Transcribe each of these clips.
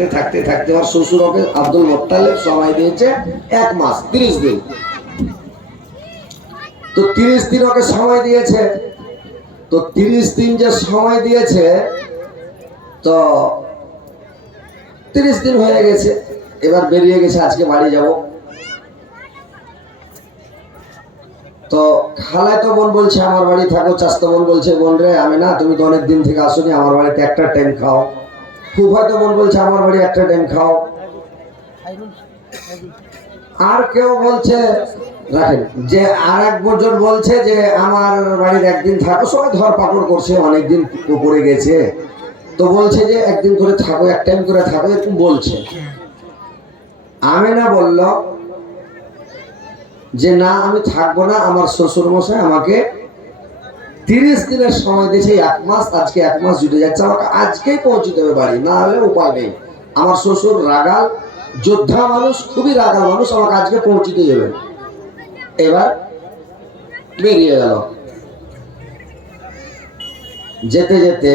থাকতে থাকতে থাকতে আমার শ্বশুর ওকে আব্দুল মোত্তালেব সময় দিয়েছে 1 মাস 30 দিন। তো 30 দিন ওকে সময় দিয়েছে। তো 30 দিন যে সময় দিয়েছে, তো 30 দিন হয়ে গেছে, এবার বেরিয়ে গেছে, আজকে বাড়ি যাব। তো খালায় তো বোন বলছে আমার বাড়ি থাকো, চাস্তো বোন বলছে বোন রে আমি না, তুমি তো অনেক দিন থেকে আসোনি, আমার বাড়িতে একটা টাইম খাও। ফুফাতো বোন বলছে আমার বাড়ি একটা টাইম খাও। আর কেউ বলছে রাখেন যে আর এক বছর বলছে যে আমার বাড়ির একদিন থাকো, সবাই ধর পাকড় করছে, অনেকদিন পড়ে গেছে, তো বলছে যে একদিন করে থাকো, এক টাইম করে থাকো, এরকম বলছে। আমেনা বলল যে না আমি থাকবো না, আমার শ্বশুর মশাই আমাকে 30 দিনের সময় দিয়েছে, 1 মাস, আজকে 1 মাস জুটে যাচ্ছে, আমাকে আজকেই পৌঁছে দেবে বাড়ি, না হলে উপায় নেই। আমার শ্বশুর রাগাল যোদ্ধা মানুষ, খুবই রাগাল মানুষ, আমাকে আজকে পৌঁছে দিয়ে যাবে। এবার বেরিয়ে গেল। যেতে যেতে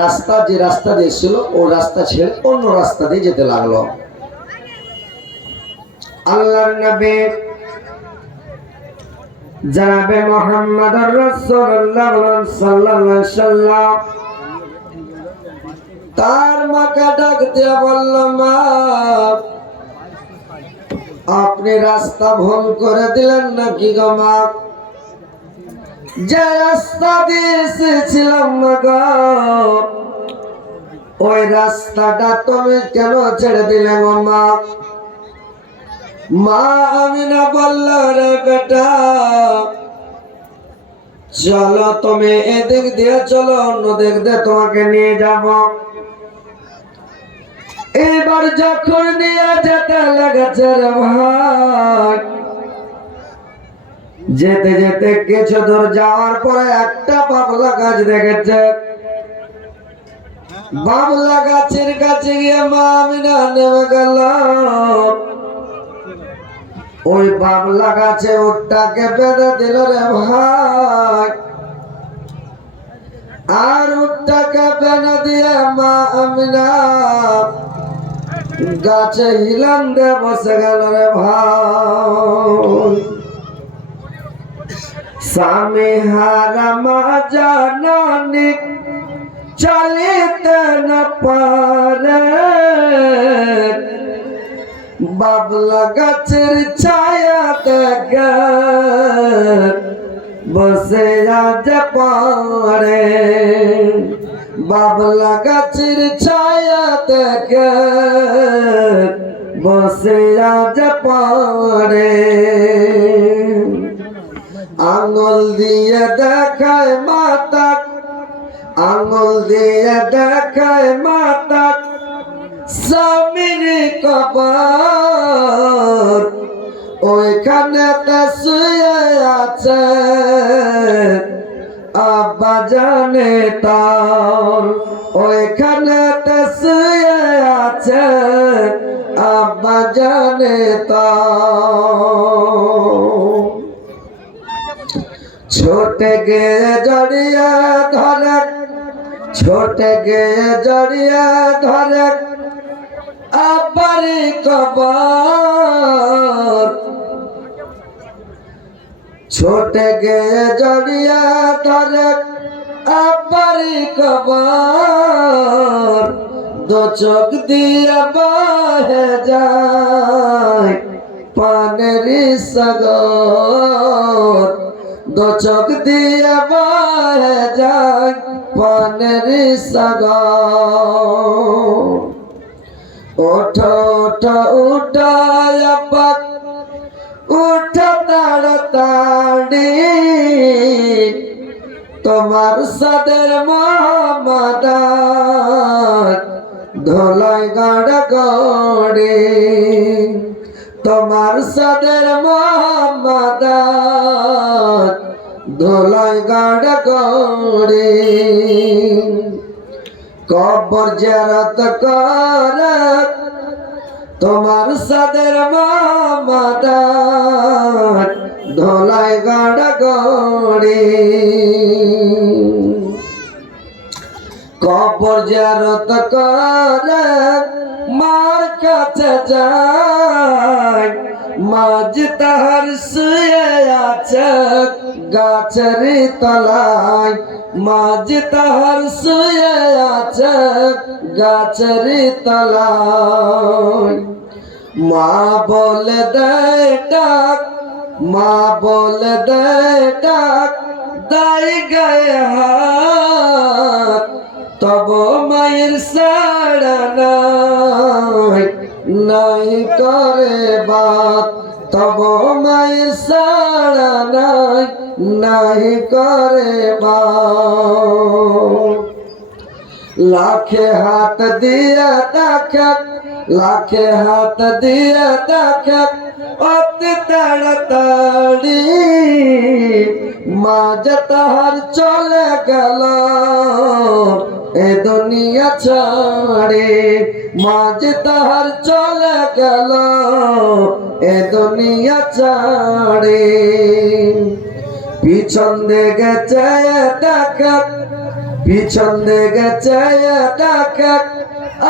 রাস্তা, যে রাস্তা দিয়েছিল ও রাস্তা ছেড়ে অন্য রাস্তা দিয়ে যেতে লাগলো। আল্লাহর নবী জনাবে মুহাম্মদুর রাসূলুল্লাহ সাল্লাল্লাহু আলাইহি সাল্লাম তার মাকে ডাক দিয়ে বলল, মা আপনি রাস্তা ভুল করে দিলেন নাকি গো মা? যে রাস্তা দিয়ে এসেছিলাম গো, ওই রাস্তাটা তুমি কেন ছেড়ে দিলে গো মা? মা আমিনা বলল, রে বেটা চলো তুমি এদিক দিয়ে চলো, অন্য দিক দিয়ে তোমাকে নিয়ে যাব। এবার যখন নিয়ে যেতে লেগেছে রে ভাই, যেতে যেতে কিছু দূর যাওয়ার পরে একটা বাবলা গাছ দেখেছে। বাবলা গাছের কাছে গিয়ে মা আমিনা নেমে গেল। ওই বাবলা গাছে উটটাকে বেঁধে দিল রে ভাই, আর উটটাকে বেঁধে দিয়ে মা আমিনা গাছে হিলাম দিয়ে বসে গেল রে ভাই। স্বামী হারা মা জাননী চলিতে না পারে, বাবলা গাছের ছায়া দেখে বসে আজ পড়ে, বাবলা গাছের ছায়া দেখে বসে আজ পড়ে। আঙুল দিয়ে দেখায় মাতা, আঙুল দিয়ে দেখায় মাতা স্বামীর কবর, ওইখানে শুয়ে আছে আব্বা জানে তার, ওইখানে শুয়ে আছে আব্বা জানে তার। ছোটে গিয়ে জড়িয়ে ধরে, ছোটে গিয়ে জড়িয়ে ধরে আব্বার কবর, ছোটে গিয়ে জড়িয়ে ধরে আব্বার কবর, দু চোখ দিয়ে বহে যায় পানের সাগর, দু চোখ দিয়ে বহে যায় পানের সাগর। ওঠো ওঠো উঠায় আব্বা, উঠো তাড়াতাড়ি, তোমার সাদের মোহাম্মদান ধোলাই গাড় গড়ি, তোমার সাদের মোহাম্মদান ধোলাই গাড় গড়ি। কবর জিয়ারত করে তোমার সাদের মোহাম্মদান ধোলাই গাড় গড়ি। কবর জিয়ারত করে মার কাছে যায়, মাঝ তাহার শুয়ে আছে গাছের তলায়, মাঝ তাহার শুয়ে আছে গাছের তলায়। মা বলে দে ডাক, মা বলে দে ডাক, দাই গায়ে হাত, তব মায়ের সাড়া নাই, নাই করে বাত, তব মায়ের সাড়া নাই, নাই করে বাত। লাখে হাত দিয়ে দেখ, লাখে হাত দিয়ে দেখ অতি তাড়াতাড়ি, মা যে তাহার চলে গেল এ দুনিয়া ছাড়ে, মা যে তাহার চলে গেল এ দুনিয়া ছাড়ে। পিছন দিকে চেয়ে দেখ, পিছন দিকে চেয়ে দেখ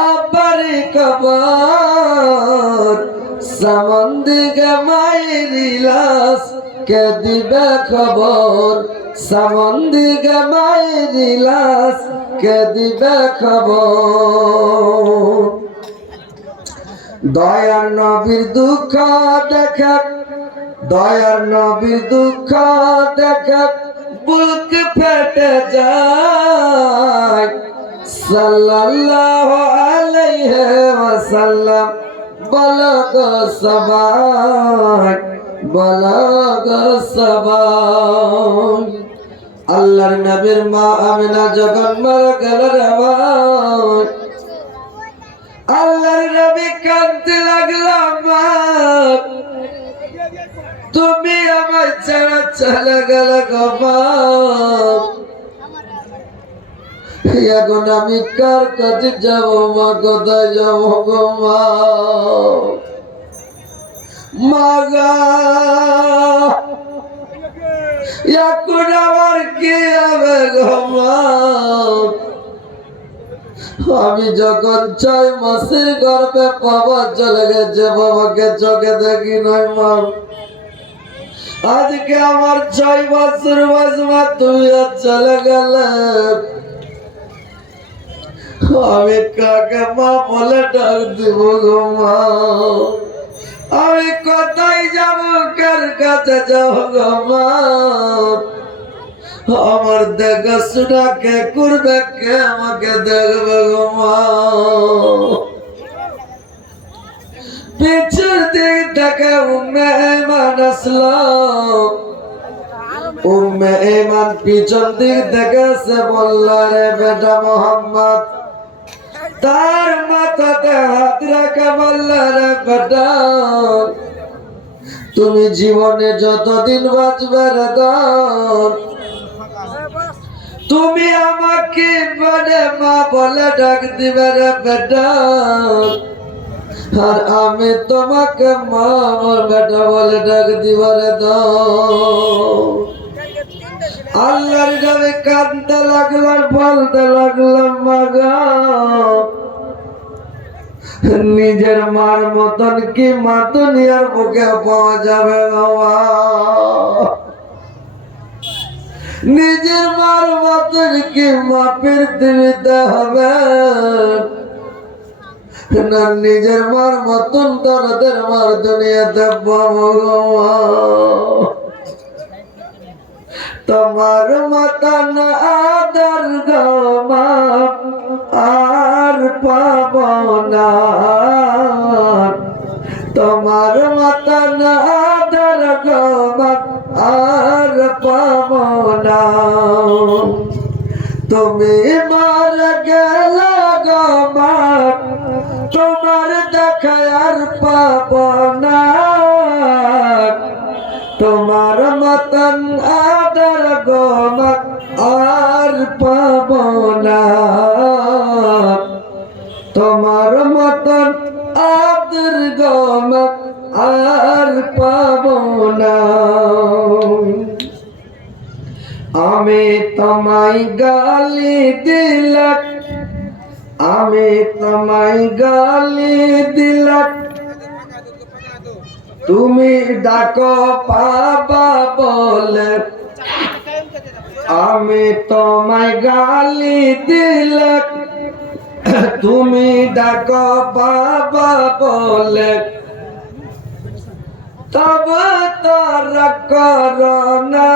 আবার কবর, সামন দিকে মায়ের লাশ কে দিবে খবর, সামন দিকে মায়ের লাশ কে দিবে খবর। দয়ার নবীর দুঃখ দেখে, দয়ার নবীর দুঃখ দেখে বুক ফেটে যায়, সাল্লাল্লাহু আলাইহি ওয়াসাল্লাম বলো গো সবাই, বলো গো সবাই। আল্লাহর নবীর মা আমিনা যখন মারা গেল রে ভাই, আল্লাহর নবী কাঁদতে লাগলাম, মা তুমি আমার ছাড়া চলে গেল গো মা, এখন আমি কার কাছে যাব মা, কোথায় যাব গো মা, মা গো এখন আমার কি হবে গো মা। আমি যখন 6 মাসের গর্ভে বাবা চলে গেছে, বাবাকে চোখে দেখি নয় মা, আজকে আমার 6 বছর বয়স মা, তুমি আর চলে গেলে আমি কাকে মা বলে ডাক দিব গো মা, আমি কোথায় যাব, কার কাছে যাব গো মা, আমার দেখাশোনা কে করবে, কে আমাকে দেখবে গো মা। পিছুর দিক থেকে উম্মে ঈমান আসলো, উম্মে ঈমান পিছন দিক থেকে সে বলল, রে বেটা মোহাম্মদ, তার মাথাতে হাত রেখে বলল, রে বেটা তুমি জীবনে যতদিন বাঁচবে রে দাও, তুমি আমাকে মানে মা বলে ডাক দিবে রে বেটা, আর আমি তোমাকে মা আমার বেটা বলে ডাক দিব রে দাও। আল্লাহর নবী কাঁদতে লাগলেন, বলতে লাগলেন, মা গো নিজের মার মতন কি মা দুনিয়ার বুকে পাওয়া যাবে বাবা, নিজের মার মতন কি মা পৃথিবীতে হবে না, নিজের মার মতন তোদের মার দুনিয়াতে পাবো গো মা। তোমার মতন আদর গো মা আর পাব না, তোমার মতন আদর গো মা আর পাব না। তুমি মার গেল গো মা, তোমার দেখা আর পাব না, তোমার মতন আদর গো মা আর পাব না, তোমার মতন আদর গো মা আর পাব না। আমি তোমায় গালি দিলাম আমি তোমায় গালি দিলাম তুমি ডাকো বাবা বলে আমি তোমায় গালি দিলাম তুমি ডাকো বাবা বলে তব তার করোনা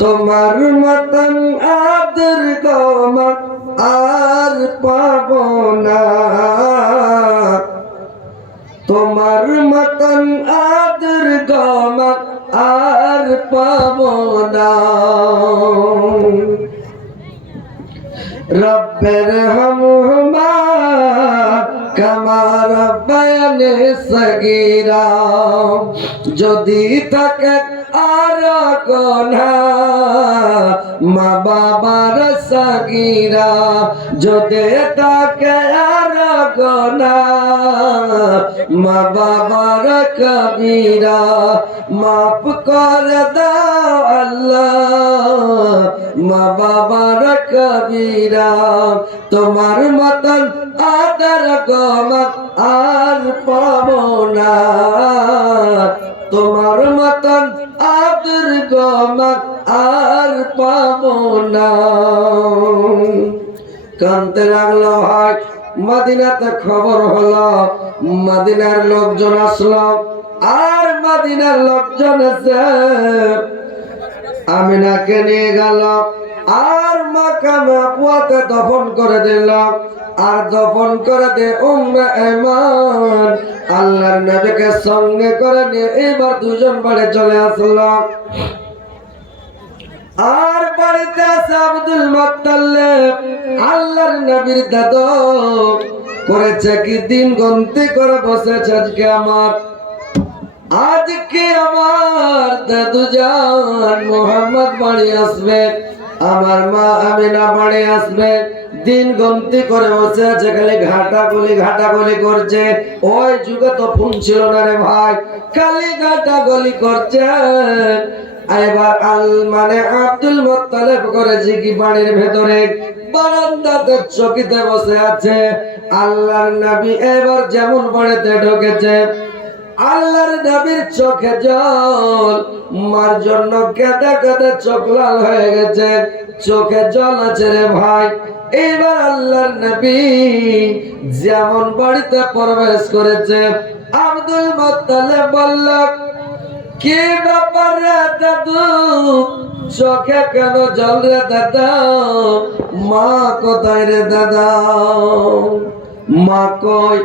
তোমার মতন আদর গমক আর পাবো না তোমার মতন আদর গমক আর পাবো না রব্বের হামহুমা কামা রব্বায়ানি সগীরা যদি থাকে আর গোনা মা বাবার সগীরা যদি থাকে আর গোনা মা বাবার কবীরা মাফ করে দাও আল্লাহ মা বাবার কবীরা তোমার মতন আদর গমক আর পাবো না তোমার মতন আদর গমক আর পাবো না কানতে লাগলো ভাই মদিনাতে খবর হলো মদিনার লোকজন আসলো আর মদিনার লোকজন এসে আমিনাকে নিয়ে গেল আর মাকামে আবুয়াতে দফন করে দিল আর দফন করে দিয়ে উম্মে ঈমান আল্লাহর নবীকে সঙ্গে করে নিয়ে এবার দুজন বাড়ি চলে আসলো আর বাড়িতে আছে আব্দুল মুত্তালিব আল্লাহর নবীর দাদু করেছে কি দিন গন্তি করে বসেছে আজকে আমার দাদু জান মোহাম্মদ বাড়ি আসবে আমার মা আমিনা বাড়ি আসবে দিন গন্তি করে বসে আছে খালি ঘাটাগলি করছে ওই যুগে তো ফোন ছিল না রে ভাই খালি ঘাটাগলি করছে এবার মানে আব্দুল মুত্তালিব করেছে কি বাড়ির ভেতরে বারান্দাতে চকিতে বসে আছে আল্লাহর নবী এবার যেমন বাড়িতে ঢুকেছে আল্লাহর নবীর চোখে জল মার জন্য কেঁদে কেঁদে চোখ লাল হয়ে গেছে চোখে জল আছে রে ভাই এবার আল্লাহর নবী যেমন বাড়িতে প্রবেশ করেছে আব্দুল মুত্তালিব বলল কি ব্যাপার রে দাদু চোখে কেন জল রে দাদা মা কোথায় রে দাদা মা কই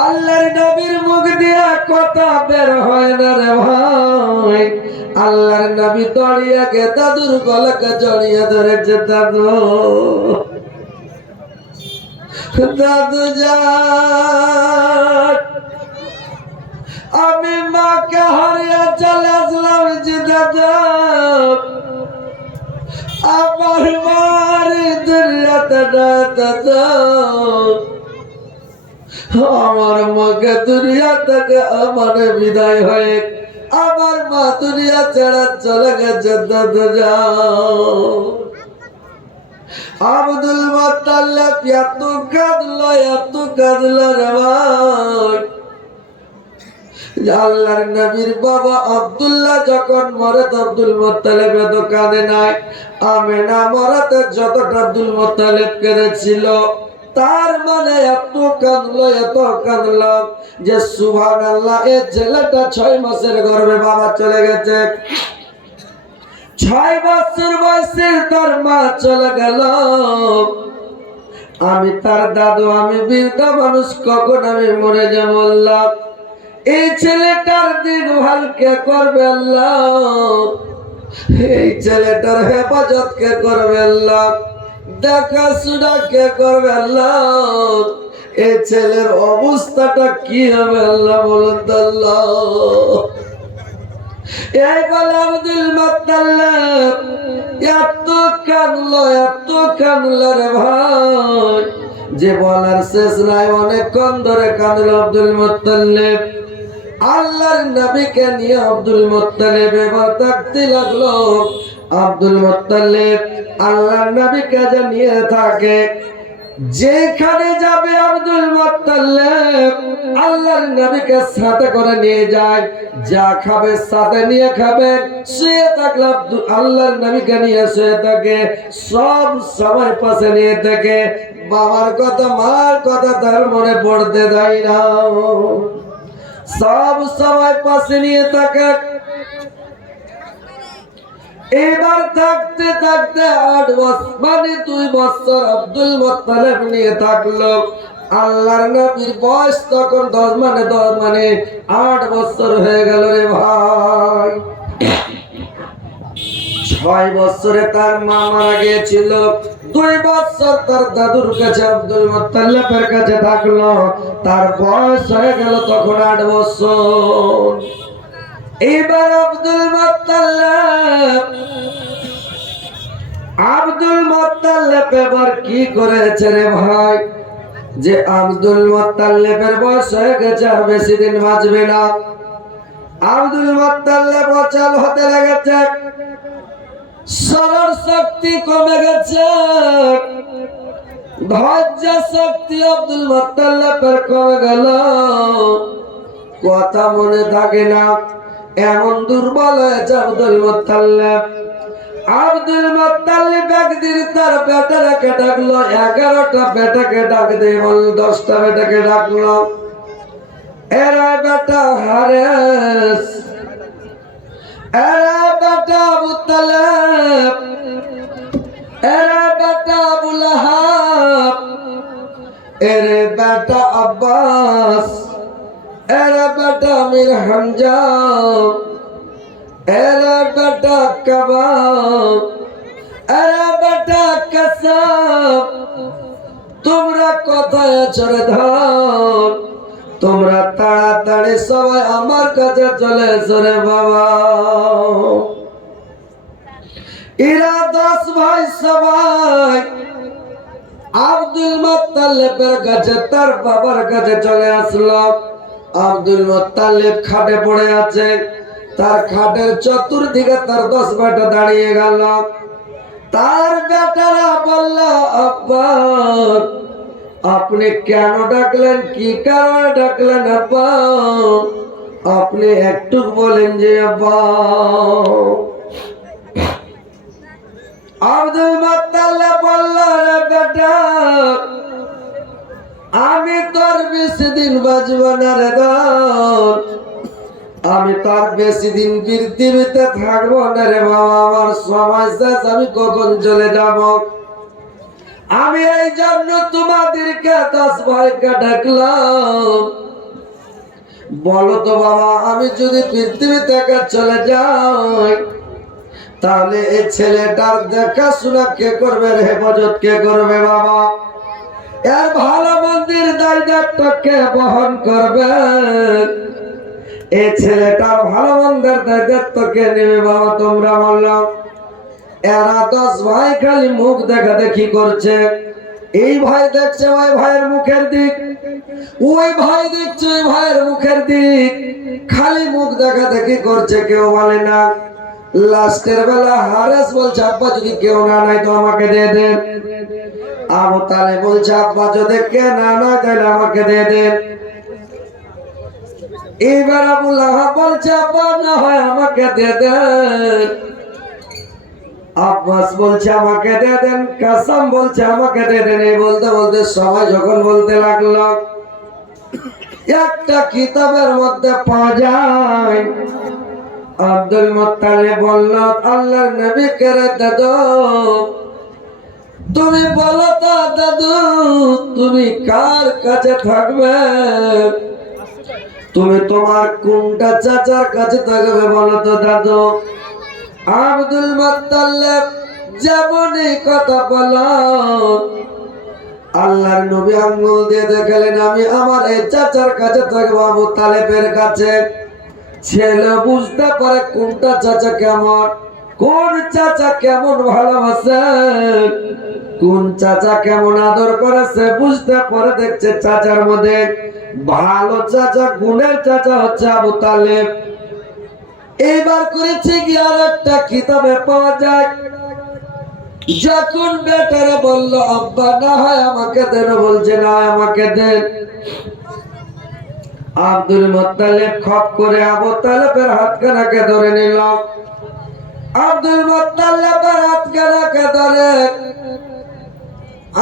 আল্লাহর নবীর মুখ দিয়ে কথা বের হয় না রে ভাই আল্লাহর নবী দাঁড়িয়ে গে দাদুর গলাকে জড়িয়ে ধরেছে দাদু দাদু জান আমি মাকে হারিয়ে চলে আসলাম যে দাদা আমার মার দুনিয়াতে না দাদা আমার মাকে দুনিয়া থেকে আমার বিদায় হয়ে আমার মা দুনিয়া ছেড়ে চলে গেছে দাদু যাও আব্দুল মুত্তালিব এত কাঁদলো রে ভাই আল্লাহর নবীর বাবা আব্দুল্লাহ যখন মরে আব্দুল মুত্তালিব এত কাঁদে নাই আমিনা মরাতে যতটা আব্দুল মুত্তালিব কেঁদেছিল তার মানে এত কাঁদলো যে সুবহানাল্লাহ এই ছেলেটা 6 মাসের গর্ভে বাবা চলে গেছে 6 বছর বয়সে তার মা চলে গেল আমি তার দাদু আমি বৃদ্ধ মানুষ কখন আমি মরে যাব আল্লাহ এই ছেলেটার দেখভাল কে করবে আল্লাহ এই ছেলেটার হেফাজত কে করবে আল্লাহ দেখাশোনা কে করবে আল্লাহ এই ছেলের অবস্থাটা কি হবে আল্লাহ বলুন তো আল্লাহ এই বলে আব্দুল মুত্তালিব এত কাঁদলো রে ভাই যে বলার শেষ নাই অনেকক্ষণ ধরে কাঁদলো আব্দুল মুত্তালিব আল্লাহর নবীকে নিয়ে আব্দুল মুত্তালিব এবার থাকতে লাগলো আব্দুল মুত্তালিব আল্লাহর নবীকে জানিয়ে থাকে, যেখানে যাবে আব্দুল মুত্তালিব আল্লাহর নবীকে সাথে করে নিয়ে যায়, যা খাবে সাথে নিয়ে খাবে, শুয়ে থাকলে আল্লাহর নবীকে নিয়ে শুয়ে থাকে, সব সময় পাশে নিয়ে থাকে, বাবার কথা মার কথা তার মনে পড়তে দেয় না, সব সময় পাশে নিয়ে থাকে। এবার থাকতে থাকতে 8 বছর মানে 2 বছর আব্দুল মুত্তালিব নিয়ে থাকলো। আল্লাহর নবীর বয়স তখন 10 মানে 8 বছর হয়ে গেল রে ভাই। 6 বছরে তার মা মারা গিয়েছিল, 2 বছর তার দাদুর কাছে আব্দুল মুত্তালিবের কাছে থাকলো, তার বয়স হয়ে গেল তখন 8 বছর। এবার আব্দুল মুত্তালিব এবার কি করেছে রে ভাই, যে আব্দুল মুত্তালিবের বয়স হয়ে গেছে, আর বেশি দিন বাঁচবে না। আব্দুল মুত্তালিব অচল হতে লেগেছে, স্মরণ শক্তি কমে গেছে, ধৈর্য শক্তি আব্দুল মুত্তালিবের কমে গেল, কথা মনে থাকে না, এমন দুর্বল হয়েছে আব্দুল মুত্তালিব। আব্দুল মুত্তালিব একদিন তার বেটাকে ডাকলো, 11টা বেটাকে ডাক দিয়ে বলল, 10টা বেটাকে ডাকলো, এরা বেটা হারেস, এরা বেটা মুত্তালিব, এরা বেটা আবু লাহাব, এরে বেটা আব্বাস, এরা বেটা আমির হামজা, এরা বেটা কাবাব, এরা বেটা কাসাব, তোমরা কোথায় আছো রে ধর, তোমরা তাড়াতাড়ি সবাই আমার কাছে চলে এসো রে বাবা। এরা 10 ভাই সবাই আব্দুল মুত্তালিবের কাছে, তার বাবার কাছে চলে আসলো। আব্দুল মুত্তালিব খাটে পড়ে আছে, তার খাটের চতুর্দিকে তার 10 বেটা দাঁড়িয়ে গেল। তার বেটারা বলল, আব্বা আপনি কেন ডাকলেন, কি কারণে ডাকলেন আব্বা, আপনি একটু বলেন যে আব্বা। আব্দুল মুত্তালিব বলল, রে বেটা আমি তোর বেশি দিন বাঁচব না রে দর, আমি তার বেশি দিন পৃথিবীতে থাকবো না রে বাবা, আমার সময় শেষ, আমি কখন চলে যাব। আমি এই জন্য তোমাদেরকে 10 ভাইকে ডাকলাম, বলো তো বাবা, আমি যদি পৃথিবী থেকে চলে যাই তাহলে এই ছেলেটার দেখাশোনা কে করবে, হেফাজত কে করবে বাবা, এর ভালো মন্দির দায়িত্ব কে বহন করবে, এই ছেলেটার ভালো মন্দের দায়িত্ব কে নেবে বাবা, তোমরা বললো। এরা 10 ভাই খালি মুখ দেখা দেখি করছে, এই ভাই দেখছে ওই ভাইয়ের মুখের দিক, ওই ভাই দেখছে ওই ভাইয়ের মুখের দিক, খালি মুখ দেখা দেখি করছে, কেউ বলে না। লাস্টের বেলা হারেস বলছে, আব্বা যদি কেউ না নাই তো আমাকে দিয়ে দেন। আবু তালেব বলছে, আব্বা যদি কে না নয় তাহলে আমাকে দিয়ে দেন। এবার আবু লাহাব বলছে, আব্বা না হয় আমাকে দিয়ে দেন। আব্বাস বলছে আমাকে দিয়ে দেন, কাসম বলছে আমাকে দিয়ে দেন। এই বলতে বলতে সবাই যখন বলতে লাগলো, একটা কিতাবের মধ্যে পাওয়া যায়, আব্দুল মুত্তালিব বলল, আল্লাহর নবীকে রে দাদু তুমি বলো তো দাদু, তুমি কার কাছে থাকবে, তুমি তোমার কোনটা চাচার কাছে থাকবে বলো তো দাদু। আব্দুল মুত্তালিব যেমনই কথা বলো, আল্লাহর নবী আঙ্গুল দিয়ে দেখালেন, আমি আমার এই চাচার কাছে থাকবো, আবু তালেবের কাছে। ছেলে বুঝতে পারে কোনটা চাচা কেমন, কোন চাচা কেমন ভালোবাসে, কোন চাচা কেমন আদর করেছে বুঝতে পারে। দেখছে চাচার মধ্যে ভালো চাচা, গুণের চাচা হচ্ছে আবু তালেব। এইবার করেছে কি আর একটা কিতাবে পাওয়া যায়, যখন বেটারা বলল আব্বা না হয় আমাকে দেন, বলছে না আমাকে দেন। আব্দুল মুত্তালিব খপ করে আবু তালেবের হাতখানাকে ধরে নিল। আব্দুল মুত্তালিবের হাতখানাকে ধরে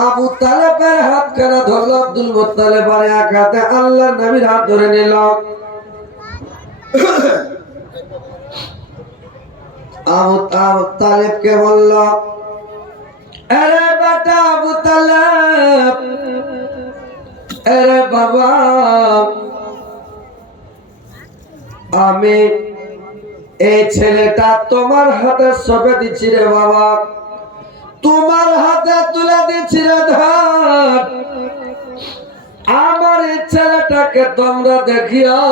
আবু তালেবের হাতখানা ধরল। আব্দুল মুত্তালিব আর এক হাতে আল্লাহর নবীর হাত ধরে নিল। আবু তালেবকে বলল, আরে বেটা আবু তালেব, আরে বাবা, আমি এই ছেলেটা তোমার হাতে সঁপে দিচ্ছি রে বাবা, তোমার হাতে তুলে দিচ্ছি রে ধর। আমার এই ছেলেটাকে তোমরা দেখিও,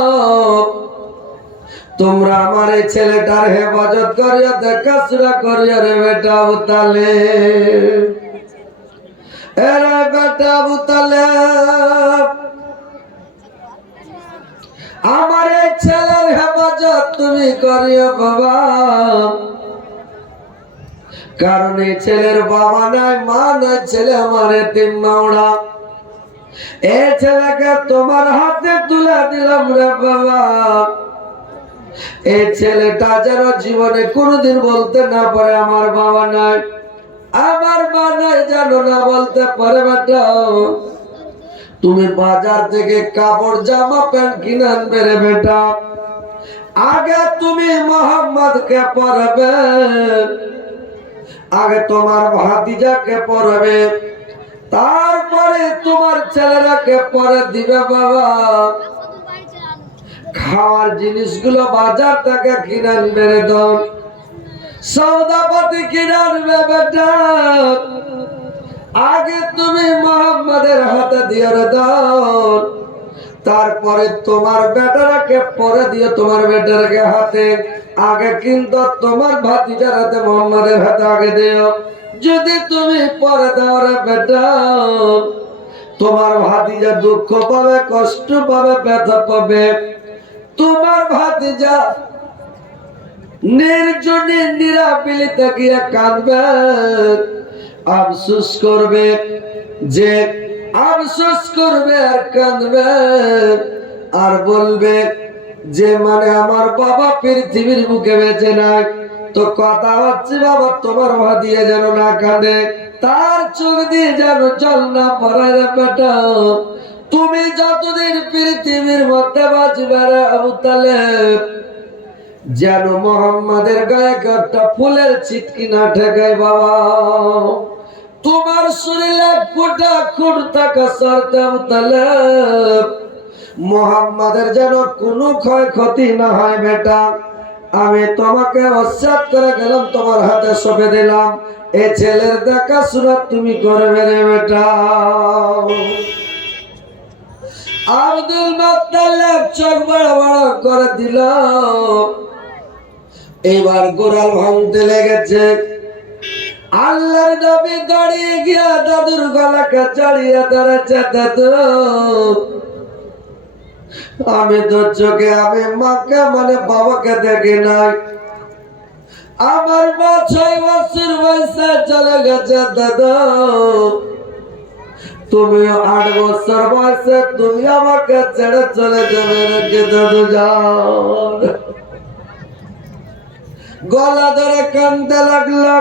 তোমরা আমার এই ছেলেটার হেফাজত করিয়া দেখাশোনা করিয়া রে বেটা আবু তালেব। এরে বেটা আবু তালেব, আমার এই ছেলের হেফাজত তুমি করিও বাবা, কারণ এই ছেলের বাবা নাই, মা নাই, ছেলে আমার এতিম মাওড়া। এই ছেলেকে তোমার হাতে তুলে দিলাম রে বাবা। এই ছেলেটা যেন জীবনে কোনোদিন বলতে না পারে আমার বাবা নাই, আমার মা নাই, যেন না বলতে পারে। বেটা তুমি বাজার থেকে কাপড় জামা প্যান্ট কিনে আনবে রে বেটা। আগে তুমি মোহাম্মদকে পরাবে, আগে তোমার ভাতিজাকে পরাবে, তারপরে তোমার ছেলেরাকে পরে দিবে বাবা। খাওয়ার জিনিসগুলো বাজার থেকে কিনে আনবে রে দন, সৌদাপাতি কিনে আনবে বেটা। আগে তুমি মোহাম্মদের হাতে দিয়ে রে দন, তারপরে তোমার বেটারাকে পরে দিয়ে তোমার বেটারাকে হাতে। আগে কিন্তু তোমার ভাতিজার হাতে মোহাম্মদের হাতে আগে দিও। যদি তুমি পরে দাও রে বেটা, তোমার ভাতিজা দুঃখ পাবে, কষ্ট পাবে, ব্যথা পাবে। তোমার ভাতিজা নির্জনে নিরাবিলিতে গিয়ে কাঁদবে, আফসোস করবে, যে আফসোস করবে আর কাঁদবে, আর বলবে যে মানে আমার বাবা পৃথিবীর বুকে বেঁচে নাই। তো কথা হচ্ছে বাবা তোমার ভাতিজা যেন না কাঁদে, তার চোখ দিয়ে যেন জল না পড়ে রে বেটা। তুমি যতদিন পৃথিবীর মধ্যে বাঁচবে রে আবু তালেব, যেন মোহাম্মদের গায়ে একটা ফুলের ছিটকি না ঠেকায় বাবা। তোমার শরীরে ফোটা খুন থাকা সরতে আবু তালেব, মোহাম্মদের যেন কোনো ক্ষয়ক্ষতি না হয় বেটা। আমি তোমাকে ওসিয়ত করে গেলাম, তোমার হাতে সঁপে দিলাম, এ ছেলের দেখাশোনা তুমি করবে রে বেটা। আব্দুল মুত্তালিব চোখ বড় বড় করে দিল। এবার গোড়াল ভাঙতে লেগেছে। আল্লাহর নবী দাঁড়িয়ে গিয়া দাদুর গলাকে জড়িয়ে ধরেছে। দাদু, আমি তো চোখে আমি মাকে মানে বাবাকে দেখি নাই, আমার মা 6 বছর বয়সে চলে গেছে। দাদু, তুমি 8 বছর বয়সে তুমি আমাকে ছেড়ে চলে যাবে নাকি? দাদু যাও। গলা ধরে কাঁদতে লাগলো।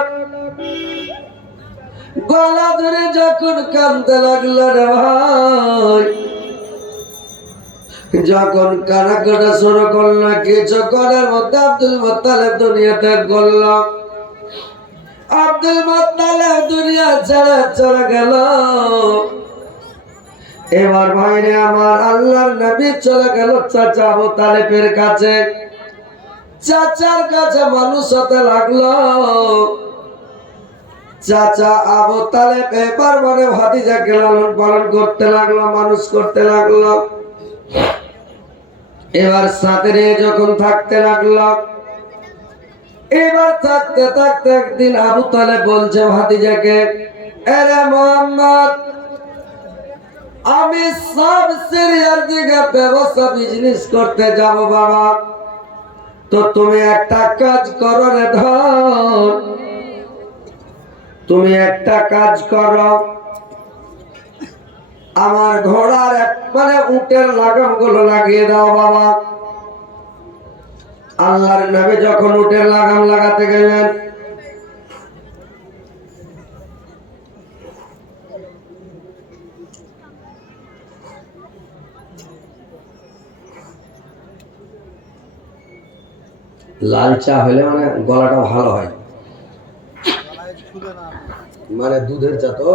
গলা ধরে যখন কাঁদতে লাগলো রে ভাই, যখন কান্নাকাটা শুরু করলো, কিছুক্ষণের মধ্যে আব্দুল মুত্তালিব দুনিয়া ত্যাগ করল। আব্দুল মুত্তালিব দুনিয়া ছেড়ে চলে গেল। এবার ভাইরে আমার, আল্লাহর নবী চলে গেল চাচা আবু তালেবের কাছে। চাচার কাছে মানুষ হতে লাগলো। চাচা আবু তালেব এবার মানে ভাতিজাকে লালন পালন করতে লাগলো, মানুষ করতে লাগলো। এবার সাথে যখন থাকতে লাগলো, এবার থাকতে থাকতে একদিন আবু তালেব বলছে ভাতিজাকে, আরে মোহাম্মদ, আমি সব সিরিয়ার দিকে ব্যবসা বিজনেস করতে যাব বাবা, তো তুমি একটা কাজ করো রে ধন, তুমি একটা কাজ করো, আমার ঘোড়ার মানে উটের লাগাম গুলো লাগিয়ে দাও বাবা। আল্লাহর নবী যখন উটের লাগাম লাগাতে গেলেন, লাল চা হলে মানে গলাটা ভালো হয়, মানে দুধের চা তো।